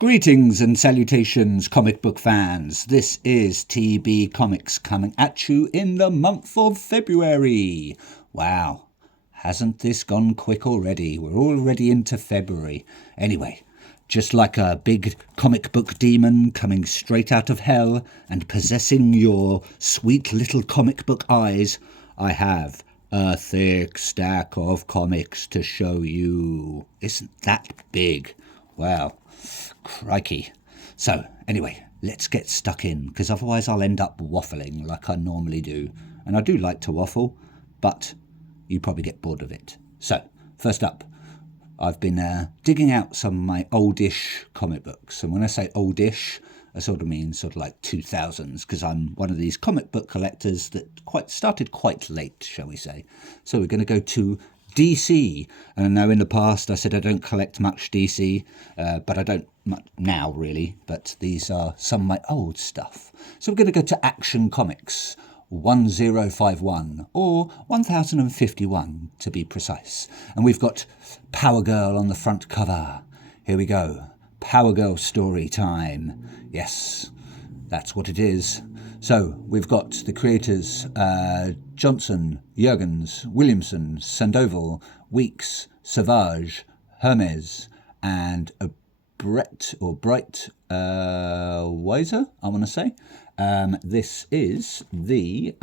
Greetings and salutations, comic book fans. This is TB Comics coming at you in the month of February. Wow, hasn't this gone quick already? We're already into February. Anyway, just like a big comic book demon coming straight out of hell and possessing your sweet little comic book eyes, I have a thick stack of comics to show you. Isn't that big? Wow. Crikey. So, anyway, let's get stuck in, because otherwise I'll end up waffling like I normally do. And I do like to waffle, but you probably get bored of it. So, first up, I've been digging out some of my oldish comic books. And when I say oldish, I sort of mean sort of like 2000s, because I'm one of these comic book collectors that started quite late, shall we say. So we're going to go to DC, and I know in the past I said I don't collect much DC, but I don't much now really, but these are some of my old stuff. So we're going to go to Action Comics 1051 or 1051 to be precise, and we've got Power Girl on the front cover. Here we go, Power Girl story time. Yes, that's what it is. So we've got the creators Johnson, Jurgens, Williamson, Sandoval, Weeks, Savage, Hermes, and Bright Weiser, I want to say. This is the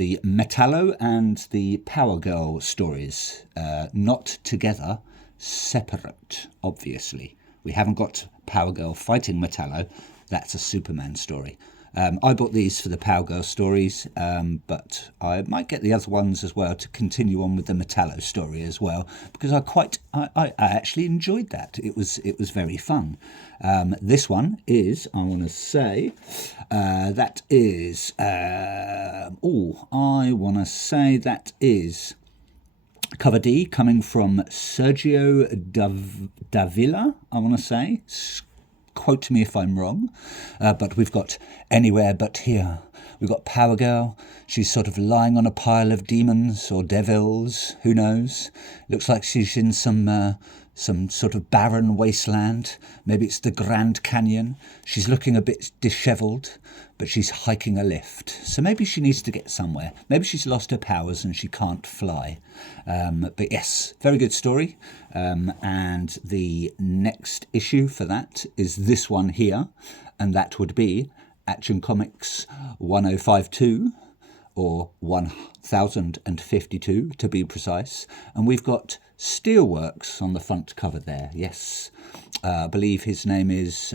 Metallo and the Power Girl stories, not together, separate, obviously. We haven't got Power Girl fighting Metallo. That's a Superman story. I bought these for the Power Girl stories, but I might get the other ones as well to continue on with the Metallo story as well, because I actually enjoyed that. It was very fun. This one is, I want to say, that is cover D, coming from Sergio Davila, I want to say. Quote me if I'm wrong, but we've got Anywhere But Here. We've got Power Girl. She's sort of lying on a pile of demons or devils, who knows. Looks like she's in some sort of barren wasteland. Maybe it's the Grand Canyon. She's looking a bit dishevelled, but she's hiking a lift. So maybe she needs to get somewhere. Maybe she's lost her powers and she can't fly. But yes, very good story. And the next issue for that is this one here, and that would be Action Comics 1052 or 1052 to be precise. And we've got Steelworks on the front cover there. Yes, I believe his name is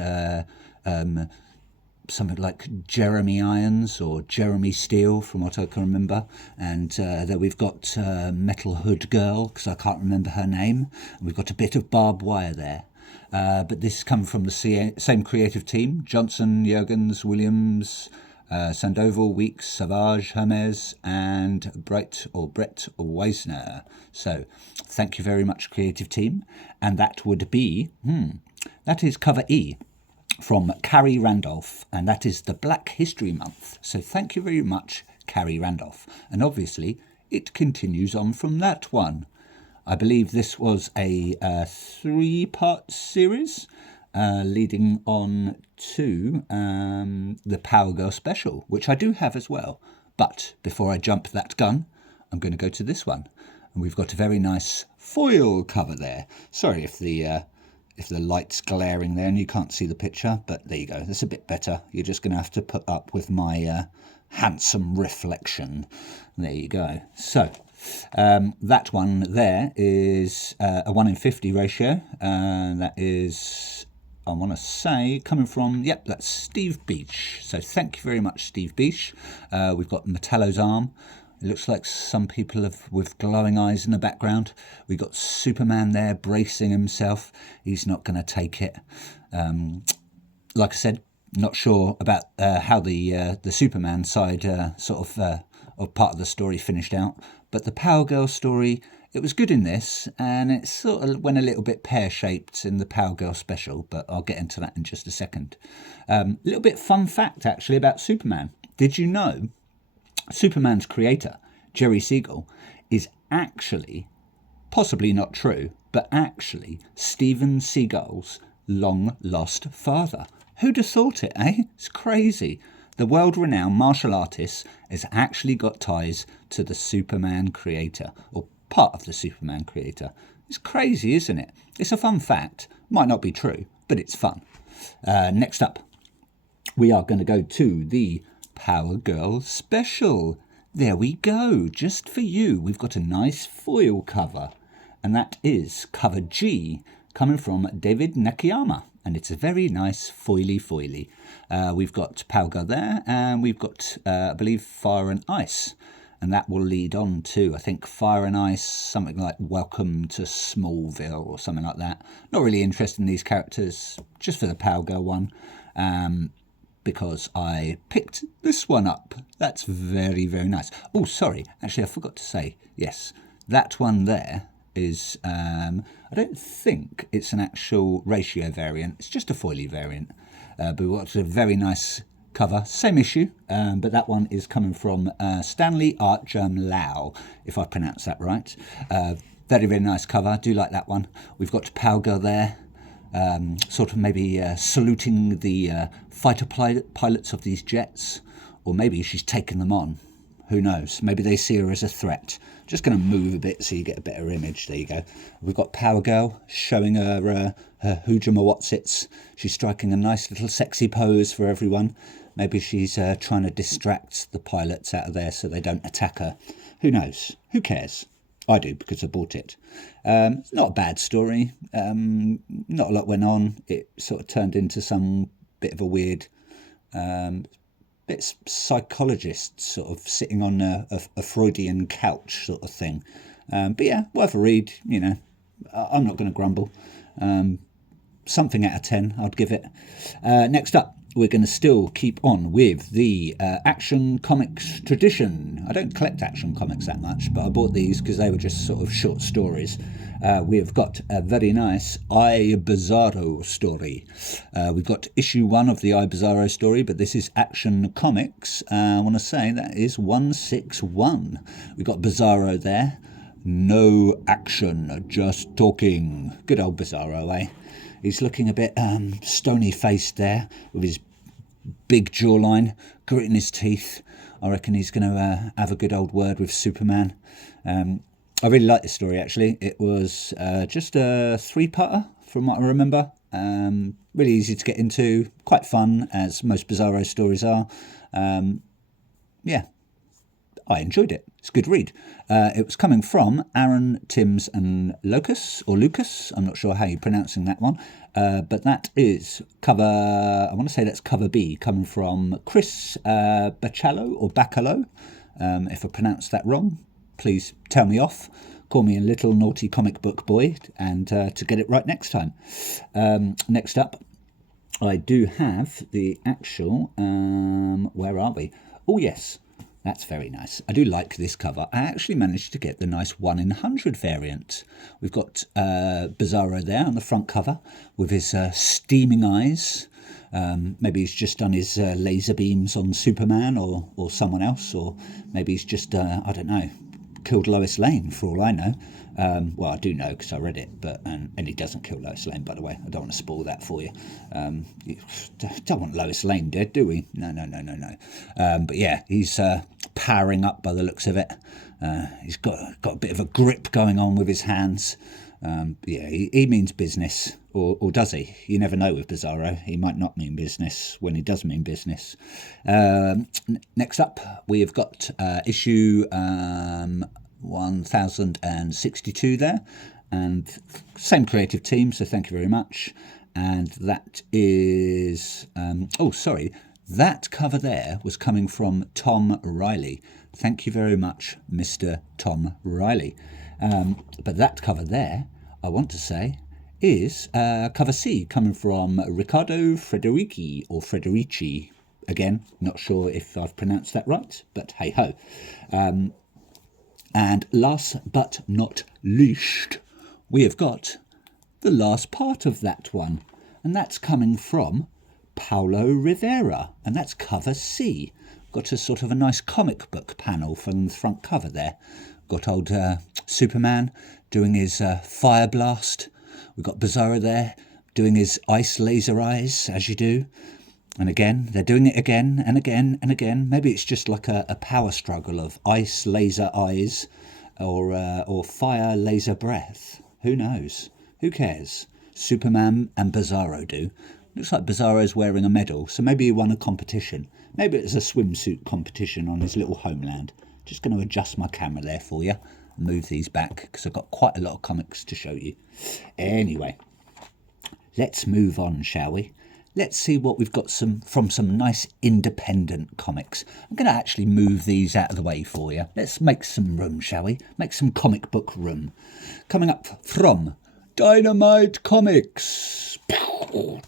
something like Jeremy Irons or Jeremy Steele, from what I can remember. And then we've got Metal Hood Girl, because I can't remember her name. And we've got a bit of barbed wire there. But this come from the same creative team: Johnson, Jurgens, Williams, Sandoval, Weeks, Savage, Hermes, and Brett Weisner. So thank you very much, creative team. And that would be, that is cover E from Carrie Randolph, and that is the Black History Month. So thank you very much, Carrie Randolph. And obviously it continues on from that one. I believe this was a 3-part series leading on to the Power Girl special, which I do have as well. But before I jump that gun, I'm going to go to this one. And we've got a very nice foil cover there. Sorry if the light's glaring there and you can't see the picture, but there you go. That's a bit better. You're just going to have to put up with my handsome reflection. There you go. So that one there is a 1 in 50 ratio. That is, I want to say, coming from, that's Steve Beach. So thank you very much, Steve Beach. We've got Metallo's arm. It looks like some people with glowing eyes in the background. We've got Superman there bracing himself. He's not going to take it. Like I said, not sure about how the Superman side of part of the story finished out. But the Power Girl story, it was good in this, and it sort of went a little bit pear-shaped in the Power Girl special, but I'll get into that in just a second. A little bit fun fact, actually, about Superman. Did you know Superman's creator, Jerry Siegel, is actually, possibly not true, but actually Steven Seagal's long lost father. Who'd have thought it, eh? It's crazy. The world-renowned martial artist has actually got ties to the Superman creator, or part of the Superman creator. It's crazy, isn't it? It's a fun fact. Might not be true, but it's fun. Next up, we are going to go to the Power Girl special. There we go, just for you. We've got a nice foil cover, and that is cover G, coming from David Nakayama, and it's a very nice foily. We've got Power Girl there, and we've got, I believe, Fire and Ice, and that will lead on to, I think, Fire and Ice, something like Welcome to Smallville or something like that. Not really interested in these characters, just for the Power Girl one, because I picked this one up. That's very, very nice. Oh, sorry, actually I forgot to say, yes, that one there is, I don't think it's an actual ratio variant, it's just a foily variant, but we've got a very nice cover, same issue, but that one is coming from Stanley Artgerm Lau, if I pronounce that right. Very, very nice cover, I do like that one. We've got Power Girl there, sort of maybe saluting the fighter pilots of these jets, or maybe she's taken them on. Who knows? Maybe they see her as a threat. Just going to move a bit so you get a better image. There you go. We've got Power Girl showing her Hujama Watsits. She's striking a nice little sexy pose for everyone. Maybe she's trying to distract the pilots out of there so they don't attack her. Who knows? Who cares? I do, because I bought it. It's not a bad story. Not a lot went on. It sort of turned into some bit of a weird, bit psychologist sort of sitting on a Freudian couch sort of thing. But yeah, worth a read. You know, I'm not going to grumble. Something out of 10, I'd give it. Next up, we're going to still keep on with the Action Comics tradition. I don't collect Action Comics that much, but I bought these because they were just sort of short stories. We have got a very nice I, Bizarro story. We've got issue 1 of the I, Bizarro story, but this is Action Comics. I want to say that is 161. We've got Bizarro there. No action, just talking. Good old Bizarro, eh? He's looking a bit stony-faced there with his big jawline, gritting his teeth. I reckon he's going to have a good old word with Superman. I really like this story, actually. It was just a 3-parter, from what I remember. Really easy to get into, quite fun, as most Bizarro stories are. Yeah, I enjoyed it. It's a good read. It was coming from Aaron, Timms and Lucas. I'm not sure how you're pronouncing that one. But that is cover, I want to say that's cover B, coming from Chris Bacalo. If I pronounced that wrong, please tell me off. Call me a little naughty comic book boy, and to get it right next time. Next up, I do have the actual, where are we? Oh yes. That's very nice. I do like this cover. I actually managed to get the nice 1 in 100 variant. We've got Bizarro there on the front cover with his steaming eyes. Maybe he's just done his laser beams on Superman or someone else, or maybe he's just, I don't know, killed Lois Lane for all I know. Well, I do know because I read it, but and he doesn't kill Lois Lane, by the way. I don't want to spoil that for you. You don't want Lois Lane dead, do we? No. But yeah, he's powering up by the looks of it. He's got a bit of a grip going on with his hands. Yeah, he means business, or does he? You never know with Bizarro. He might not mean business when he does mean business. Next up, we have got issue 1062 there, and same creative team, so thank you very much. And that is that cover there was coming from Tom Riley. Thank you very much, Mr. Tom Riley. But that cover there, I want to say, is cover C, coming from Riccardo Federici. Again, not sure if I've pronounced that right, but hey ho. And last but not least, we have got the last part of that one, and that's coming from Paulo Rivera, and that's cover C. Got a sort of a nice comic book panel from the front cover there. Got old Superman doing his fire blast. We've got Bizarro there doing his ice laser eyes, as you do. And again, they're doing it again and again and again. Maybe it's just like a power struggle of ice laser eyes or fire laser breath. Who knows? Who cares? Superman and Bizarro do. Looks like Bizarro's wearing a medal, so maybe he won a competition. Maybe it's a swimsuit competition on his little homeland. Just going to adjust my camera there for you. Move these back because I've got quite a lot of comics to show you. Anyway, let's move on, shall we? Let's see what we've got from some nice independent comics. I'm going to actually move these out of the way for you. Let's make some room, shall we? Make some comic book room. Coming up from Dynamite Comics.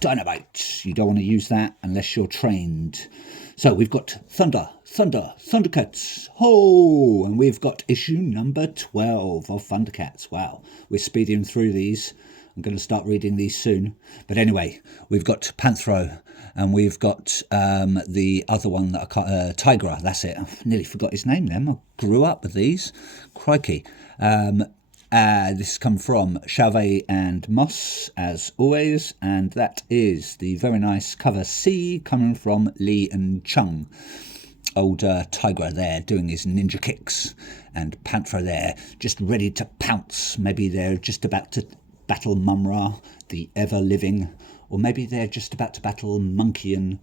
Dynamite. You don't want to use that unless you're trained. So we've got Thundercats. Ho! And we've got issue number 12 of Thundercats. Wow, we're speeding through these. I'm going to start reading these soon. But anyway, we've got Panthro, and we've got the other one that I can't... Tigra, that's it. I nearly forgot his name then. I grew up with these. Crikey. This has come from Chauvet and Moss, as always. And that is the very nice cover C coming from Lee and Chung. Old Tigra there doing his ninja kicks. And Panthro there just ready to pounce. Maybe they're just about to battle Mumra, the ever-living, or maybe they're just about to battle Monkey and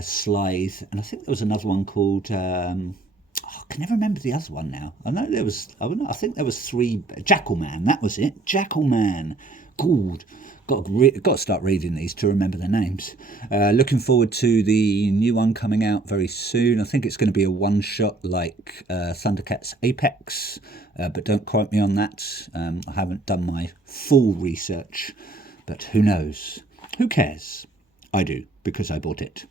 Slythe. And I think there was another one called... I can never remember the other one now. I know there was... I think there was 3... Jackalman, that was it. Jackalman. Good. Got to start reading these to remember their names. Looking forward to the new one coming out very soon. I think it's going to be a one-shot like Thundercats Apex, but don't quote me on that. I haven't done my full research, but who knows? Who cares? I do, because I bought it.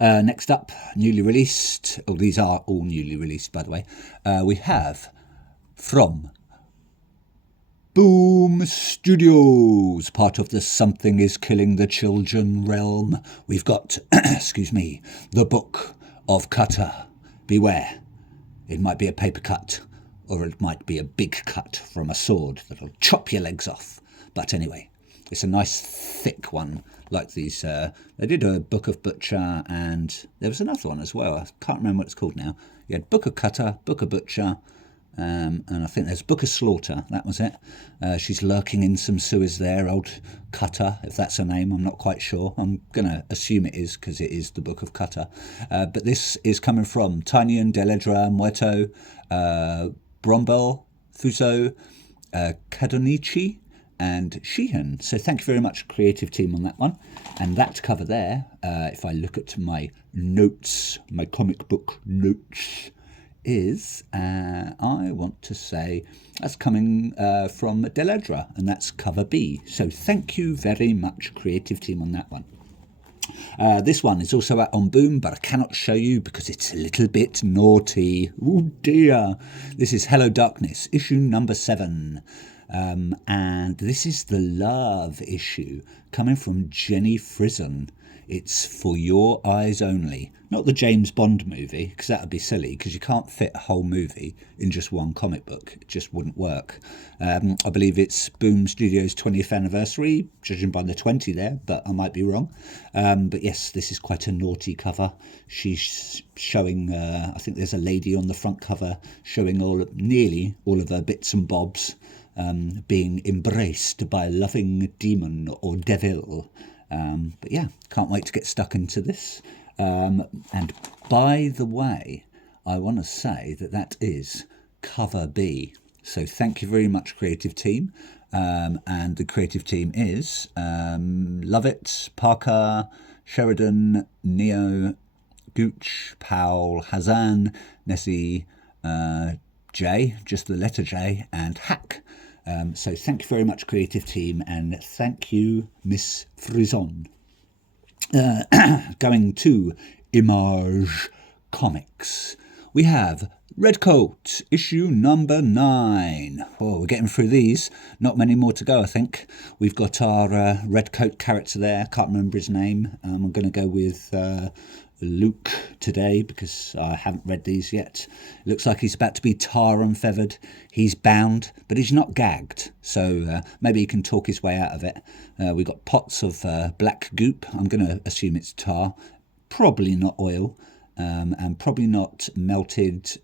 Next up, newly released. Oh, these are all newly released, by the way. We have from Boom Studios, part of the Something is Killing the Children realm. We've got, excuse me, the Book of Cutter. Beware. It might be a paper cut, or it might be a big cut from a sword that'll chop your legs off. But anyway, it's a nice thick one, like these. They did a Book of Butcher, and there was another one as well. I can't remember what it's called now. You had Book of Cutter, Book of Butcher, and I think there's Book of Slaughter. That was it. She's lurking in some sewers there, old Cutter, if that's her name. I'm not quite sure. I'm going to assume it is because it is the Book of Cutter. But this is coming from Tynion, Deledra, Muerto, Brombel, Fuso, Kadonichi, and Sheehan. So thank you very much, creative team, on that one. And that cover there, if I look at my notes, my comic book notes, is, I want to say, that's coming from Deledra, and that's cover B. So thank you very much, creative team, on that one. This one is also out on Boom, but I cannot show you because it's a little bit naughty. Oh dear. This is Hello Darkness, issue number 7. And this is the love issue coming from Jenny Frison. It's For Your Eyes Only. Not the James Bond movie, because that would be silly, because you can't fit a whole movie in just one comic book. It just wouldn't work. I believe it's Boom Studios' 20th anniversary, judging by the 20 there, but I might be wrong. But yes, this is quite a naughty cover. She's showing, I think there's a lady on the front cover showing nearly all of her bits and bobs, being embraced by a loving demon or devil. But yeah, can't wait to get stuck into this. And by the way, I want to say that is cover B. So thank you very much, creative team. And the creative team is Lovett, Parker, Sheridan, Neo, Gooch, Powell, Hazan, Nessie, J, just the letter J, and Hack. So thank you very much, creative team, and thank you, Miss Frison. Going to Image Comics, we have Redcoat, issue number 9. Oh, we're getting through these. Not many more to go, I think. We've got our Redcoat character there. Can't remember his name. I'm going to go with Luke today because I haven't read these yet. It looks like he's about to be tar and feathered. He's bound, but he's not gagged, so maybe he can talk his way out of it. We've got pots of black goop. I'm going to assume it's tar, probably not oil, and probably not melted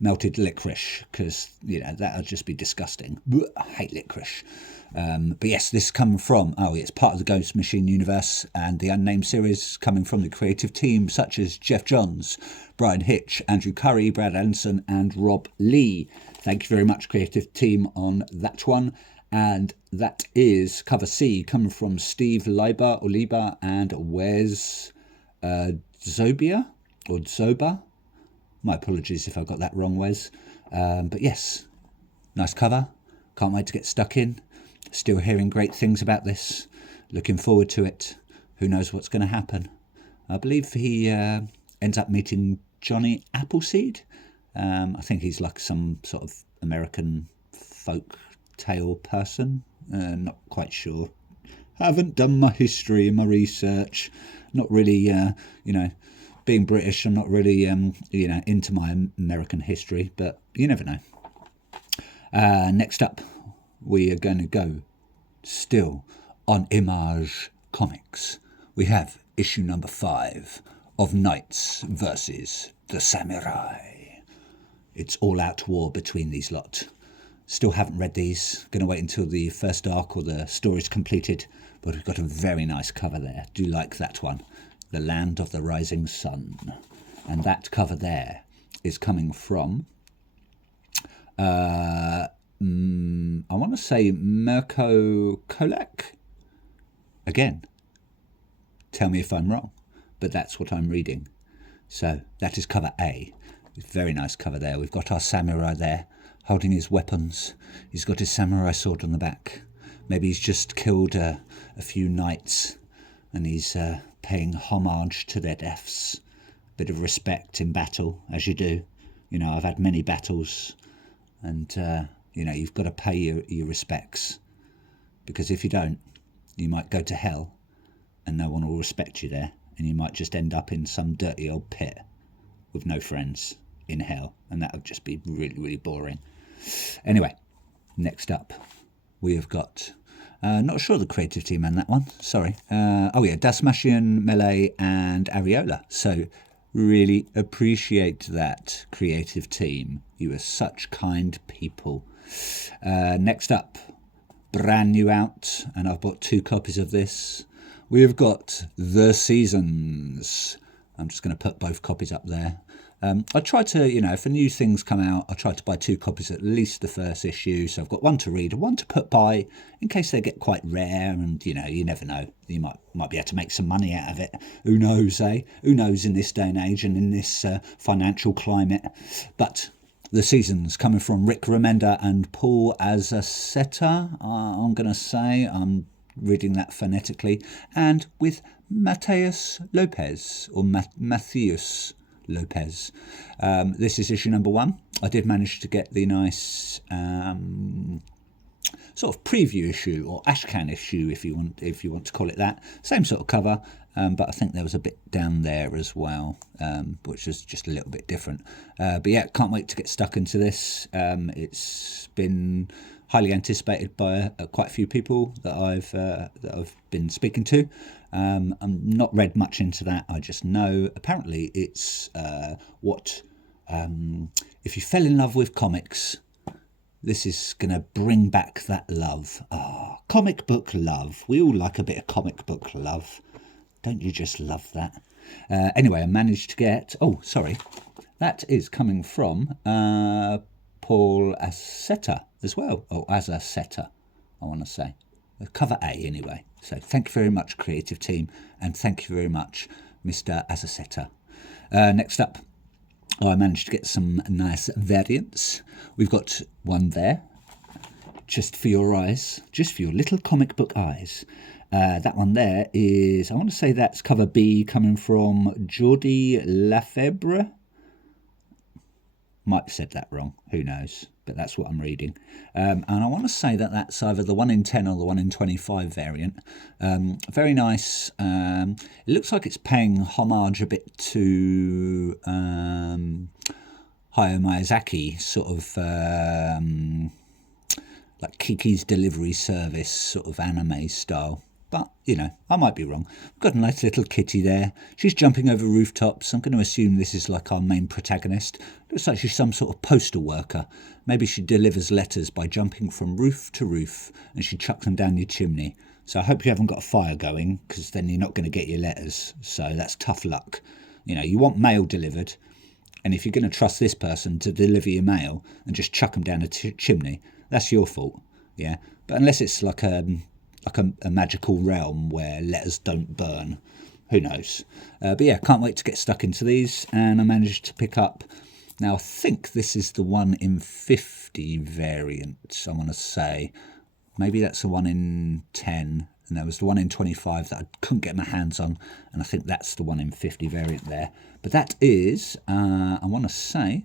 licorice, because that would just be disgusting. I hate licorice. But yes, this coming from, it's part of the Ghost Machine universe, and the Unnamed series coming from the creative team such as Jeff Johns, Brian Hitch, Andrew Curry, Brad Anderson and Rob Lee. Thank you very much, creative team, on that one. And that is cover C, coming from Steve Leiber and Wes Zobia or Zoba. My apologies if I got that wrong, Wes. But yes, nice cover. Can't wait to get stuck in. Still hearing great things about this. Looking forward to it. Who knows what's going to happen. I believe he ends up meeting Johnny Appleseed. I think he's like some sort of American folk tale person. Not quite sure. Haven't done my history and my research. Not really, being British, I'm not really, into my American history, but you never know. Next up, we are going to go still on Image Comics. We have issue number 5 of Knights versus the Samurai. It's all out war between these lot. Still haven't read these. Going to wait until the first arc or the story's completed. But we've got a very nice cover there. Do like that one. The Land of the Rising Sun. And that cover there is coming from, I want to say Mirko Kolak. Again, tell me if I'm wrong, but that's what I'm reading. So that is cover A. Very nice cover there. We've got our samurai there, holding his weapons. He's got his samurai sword on the back. Maybe he's just killed a few knights and he's paying homage to their deaths. Bit of respect in battle, as you do. I've had many battles, and you've got to pay your respects, because if you don't, you might go to hell and no one will respect you there, and you might just end up in some dirty old pit with no friends in hell, and that would just be really, really boring. Anyway, next up we have got, not sure the creative team on that one, sorry. Dasmashian, Melee and Ariola. So really appreciate that, creative team. You are such kind people. Next up, brand new out, and I've bought 2 copies of this. We have got The Seasons. I'm just going to put both copies up there. I try to, if new things come out, I try to buy 2 copies, at least the first issue. So I've got one to read and one to put by in case they get quite rare, and, you never know. You might be able to make some money out of it. Who knows, eh? Who knows in this day and age and in this financial climate. But The Seasons, coming from Rick Remender and Paul Azaceta, I'm going to say. I'm reading that phonetically. And with Mateus Lopez, or Matthias Lopez. This is issue number 1. I did manage to get the nice sort of preview issue, or ashcan issue, if you want to call it that. Same sort of cover, but I think there was a bit down there as well, which is just a little bit different. But yeah, can't wait to get stuck into this. It's been highly anticipated by quite a few people that I've been speaking to. I'm not read much into that. I just know apparently it's if you fell in love with comics, this is going to bring back that love. Comic book love. We all like a bit of comic book love. Don't you just love that? Anyway, I managed to get... that is coming from Paul Azaceta as well. Or Azaceta, I want to say. Cover A anyway. So thank you very much, creative team, and thank you very much, Mr. Azaceta. Next up, I managed to get some nice variants. We've got one there, just for your eyes, just for your little comic book eyes. That one there is, I want to say that's cover B, coming from Jordi Lafebre. Might have said that wrong, who knows, but that's what I'm reading. And I want to say that that's either the 1 in 10 or the 1 in 25 variant. Very nice. It looks like it's paying homage a bit to Hayao Miyazaki, sort of like Kiki's Delivery Service sort of anime style. But, you know, I might be wrong. We've got a nice little kitty there. She's jumping over rooftops. I'm going to assume this is like our main protagonist. Looks like she's some sort of postal worker. Maybe she delivers letters by jumping from roof to roof and she chucks them down your chimney. So I hope you haven't got a fire going, because then you're not going to get your letters. So that's tough luck. You know, you want mail delivered. And if you're going to trust this person to deliver your mail and just chuck them down a chimney, that's your fault. Yeah. But unless it's like a magical realm where letters don't burn, who knows. But yeah, can't wait to get stuck into these. And I managed to pick up, now I think this is the 1 in 50 variant, I want to say. Maybe that's the 1 in 10, and there was the 1 in 25 that I couldn't get my hands on, and I think that's the 1 in 50 variant there. But that is, I want to say,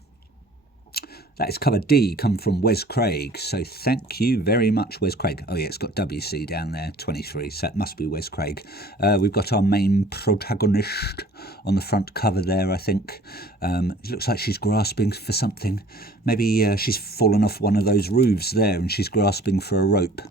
that is cover D, come from Wes Craig. So thank you very much, Wes Craig. Oh yeah, it's got WC down there, 23. So that must be Wes Craig. We've got our main protagonist on the front cover there, I think. It looks like she's grasping for something. Maybe she's fallen off one of those roofs there and she's grasping for a rope.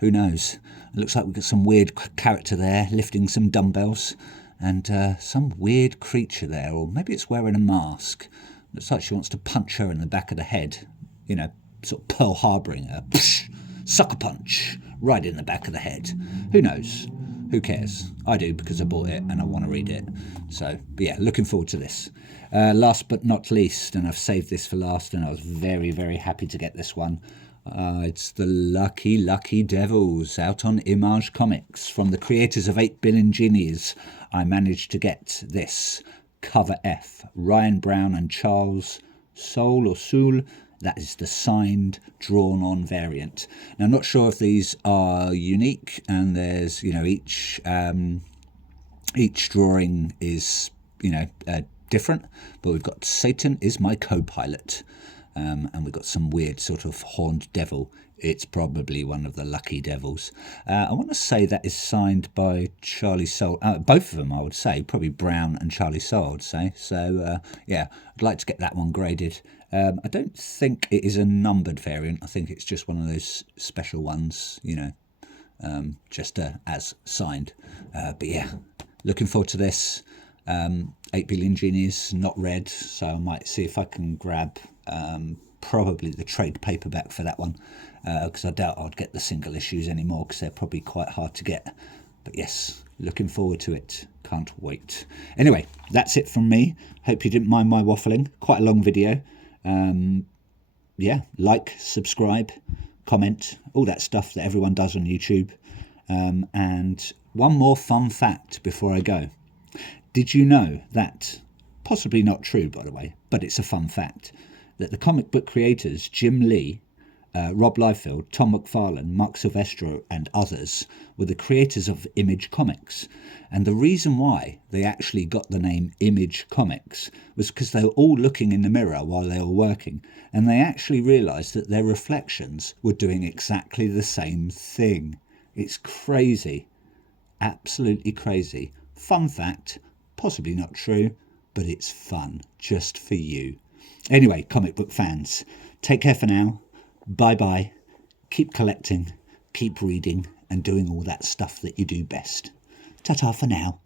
Who knows? It looks like we've got some weird character there lifting some dumbbells. And some weird creature there. Or maybe it's wearing a mask. Looks like she wants to punch her in the back of the head, you know, sort of Pearl Harbouring her. Psh, sucker punch, right in the back of the head. Who knows? Who cares? I do, because I bought it and I want to read it. So, but yeah, looking forward to this. Last but not least, and I've saved this for last, and I was very, very happy to get this one. It's the Lucky Devils out on Image Comics. From the creators of 8 Billion Genies, I managed to get this. Cover F, Ryan Brown and Charles Soule or Soule. That is the signed, drawn-on variant. Now, I'm not sure if these are unique, and there's, you know, each drawing is, you know, different. But we've got Satan is my co-pilot, and we've got some weird sort of horned devil. It's probably one of the Lucky Devils. I want to say that is signed by Charlie Soule. Both of them, I would say. Probably Brown and Charlie Soule, I would say. So, yeah, I'd like to get that one graded. I don't think it is a numbered variant. I think it's just one of those special ones, you know, just as signed. But, yeah, looking forward to this. 8 Billion Genies, not read, so I might see if I can grab probably the trade paperback for that one. Because I doubt I'd get the single issues anymore, because they're probably quite hard to get. But yes, looking forward to it. Can't wait. Anyway, that's it from me. Hope you didn't mind my waffling. Quite a long video. Yeah, like, subscribe, comment, all that stuff that everyone does on YouTube. And one more fun fact before I go. Did you know that, possibly not true by the way, but it's a fun fact, that the comic book creators Jim Lee, Rob Liefeld, Tom McFarlane, Mark Silvestro and others were the creators of Image Comics. And the reason why they actually got the name Image Comics was because they were all looking in the mirror while they were working, and they actually realised that their reflections were doing exactly the same thing. It's crazy. Absolutely crazy. Fun fact, possibly not true, but it's fun, just for you. Anyway, comic book fans, take care for now. Bye-bye. Keep collecting, keep reading, and doing all that stuff that you do best. Ta-ta for now.